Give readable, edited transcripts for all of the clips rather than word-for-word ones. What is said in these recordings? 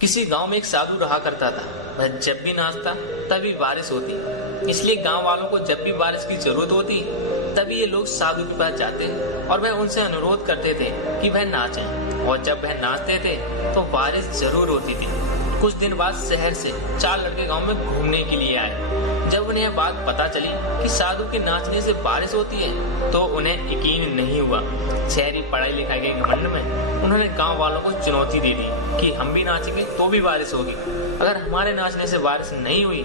किसी गांव में एक साधु रहा करता था। वह जब भी नाचता तभी बारिश होती। इसलिए गांव वालों को जब भी बारिश की जरूरत होती तभी ये लोग साधु के पास जाते और वह उनसे अनुरोध करते थे कि वह नाचें। और जब वह नाचते थे तो बारिश जरूर होती थी। कुछ दिन बाद शहर से 4 लड़के गांव में घूमने के लिए आए। जब उन्हें यह बात पता चली कि साधु के नाचने से बारिश होती है तो उन्हें यकीन नहीं हुआ। शहरी पढ़ाई लिखाई के घमंड में उन्होंने गांव वालों को चुनौती दे दी कि हम भी नाचेंगे तो भी बारिश होगी। अगर हमारे नाचने से बारिश नहीं हुई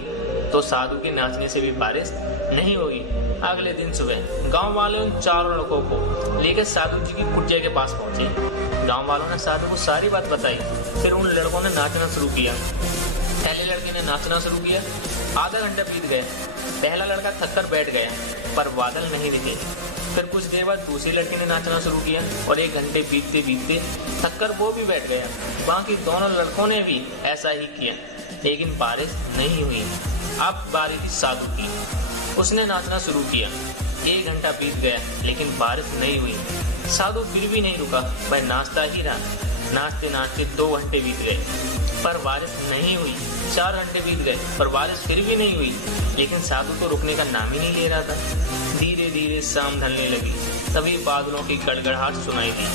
तो साधु के नाचने से भी बारिश नहीं होगी। अगले दिन सुबह गांव वाले उन 4 लड़कों को लेकर साधु जी की कुटिया के पास पहुंचे। गांव वालों ने साधु को सारी बात बताई। फिर उन लड़कों ने नाचना शुरू किया। पहले लड़के ने नाचना शुरू किया। आधा घंटा बीत गया। पहला लड़का थककर बैठ गया पर बादल नहीं दिखे। फिर कुछ देर बाद दूसरे लड़के ने नाचना शुरू किया और 1 घंटे बीतते बीतते थककर वो भी बैठ गया। बाकी दोनों लड़कों ने भी ऐसा ही किया लेकिन बारिश नहीं हुई। अब बारी थी साधु की। उसने नाचना शुरू किया। 1 घंटा बीत गया लेकिन बारिश नहीं हुई। साधु फिर भी नहीं रुका, वह नाचता ही रहा। नाचते नाचते 2 घंटे बीत गए पर बारिश नहीं हुई। 4 घंटे बीत गए पर बारिश फिर भी नहीं हुई। लेकिन साधु तो रुकने का नाम ही नहीं ले रहा था। धीरे धीरे शाम ढलने लगी। तभी बादलों की गड़गड़ाहट सुनाई दी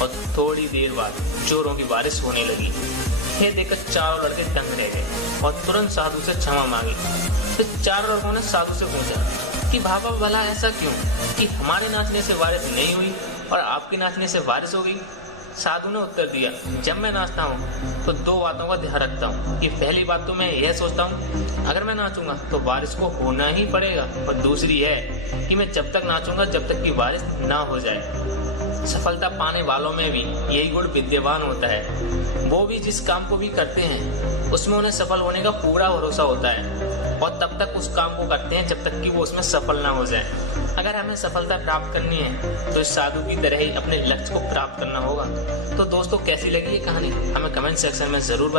और थोड़ी देर बाद जोरों की बारिश होने लगी। ये देखकर 4 लड़के दंग रह गए और तुरंत साधु से क्षमा मांगी। फिर 4 लड़कों ने साधु से पूछा कि बाबा भला ऐसा क्यों कि हमारे नाचने से बारिश नहीं हुई और आपके नाचने से बारिश हो गई। साधु ने उत्तर दिया, जब मैं नाचता हूँ तो 2 बातों का ध्यान रखता हूँ कि पहली बात तो मैं यह सोचता हूँ अगर मैं नाचूंगा तो बारिश को होना ही पड़ेगा, और दूसरी है कि मैं जब तक नाचूंगा जब तक कि बारिश ना हो जाए। सफलता पाने वालों में भी यही गुण विद्यमान होता है। वो भी जिस काम को भी करते हैं उसमें उन्हें सफल होने का पूरा भरोसा होता है और तब तक उस काम को करते हैं जब तक कि वो उसमें सफल ना हो जाए। अगर हमें सफलता प्राप्त करनी है तो इस साधु की तरह ही अपने लक्ष्य को प्राप्त करना होगा। तो दोस्तों, कैसी लगी ये कहानी हमें कमेंट सेक्शन में जरूर बताएं।